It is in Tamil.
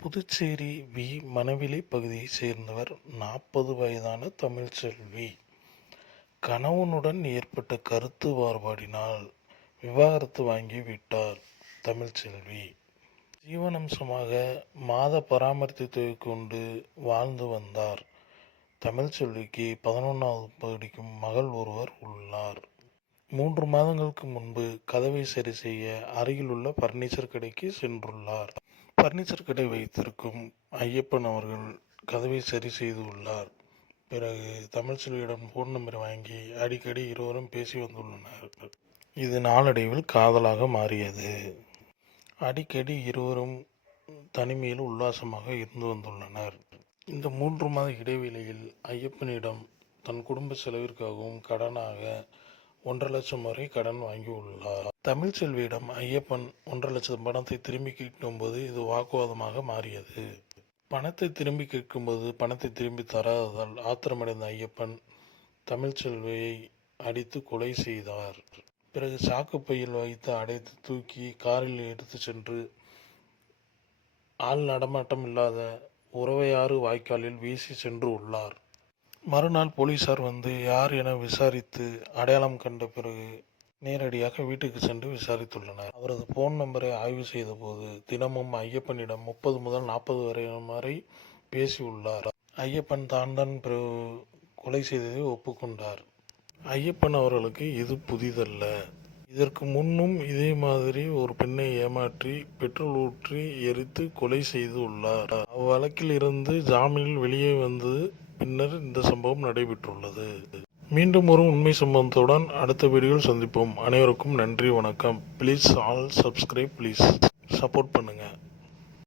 புதுச்சேரி மணவிலை பகுதியைச் சேர்ந்தவர் 40 வயதான தமிழ்ச்செல்வி. கணவனுடன் ஏற்பட்ட கருத்து வேறுபாடினால் விவாகரத்து வாங்கி விட்டார் தமிழ்ச்செல்வி. ஜீவனாம்சமாக மாத பராமரிப்பு கொண்டு வாழ்ந்து வந்தார். தமிழ்ச்செல்விக்கு 11வது படிக்கும் மகள் ஒருவர் உள்ளார். 3 மாதங்களுக்கு முன்பு கதவை சரி செய்ய அருகிலுள்ள பர்னிச்சர் கடைக்கு சென்றுள்ளார். பர்னிச்சர் கடை வைத்திருக்கும் ஐயப்பன் அவர்கள் கதவை சரி செய்து உள்ளார். பிறகு தமிழ்ச்செல்வியிடம் ஃபோன் நம்பரை வாங்கி அடிக்கடி இருவரும் பேசி வந்துள்ளனர். இது நாளடைவில் காதலாக மாறியது. அடிக்கடி இருவரும் தனிமையில் உல்லாசமாக இருந்து வந்துள்ளனர். இந்த 3 மாத இடைவெளியில் ஐயப்பனிடம் தன் குடும்ப செலவிற்காகவும் கடனாக 1,50,000 லட்சம் வரை கடன் வாங்கி உள்ளார். தமிழ்ச்செல்வியிடம் ஐயப்பன் 1,50,000 லட்சம் பணத்தை திரும்பி கேட்கும்போது இது வாக்குவாதமாக மாறியது. பணத்தை திரும்பி கேட்கும்போது பணத்தை திரும்பி தராததால் ஆத்திரமடைந்த ஐயப்பன் தமிழ்ச்செல்வியை அடித்து கொலை செய்தார். பிறகு சாக்குப்பையில் வைத்து அடைத்து தூக்கி காரில் எடுத்து சென்று ஆள் நடமாட்டம் இல்லாத உறவையாறு வாய்க்காலில் வீசி சென்று உள்ளார். மறுநாள் போலீசார் வந்து யார் என விசாரித்து அடையாளம் கண்ட பிறகு நேரடியாக வீட்டுக்கு சென்று விசாரித்துள்ளனர். அவரது போன் நம்பரை ஆய்வு செய்தபோது தினமும் ஐயப்பனிடம் 30 முதல் 40 வரை பேசியுள்ளார். ஐயப்பன் தான் கொலை செய்ததை ஒப்புக்கொண்டார். ஐயப்பன் அவர்களுக்கு இது புதிதல்ல. இதற்கு முன்னும் இதே மாதிரி ஒரு பெண்ணை ஏமாற்றி பெட்ரோல் ஊற்றி எரித்து கொலை செய்து உள்ளார். அவ்வழக்கில் இருந்து ஜாமீனில் வெளியே வந்து பின்னர் இந்த சம்பவம் நடைபெற்றுள்ளது. மீண்டும் ஒரு உண்மை சம்பவத்துடன் அடுத்த வீடியோவில் சந்திப்போம். அனைவருக்கும் நன்றி, வணக்கம். Please all subscribe, please support பண்ணுங்கள்.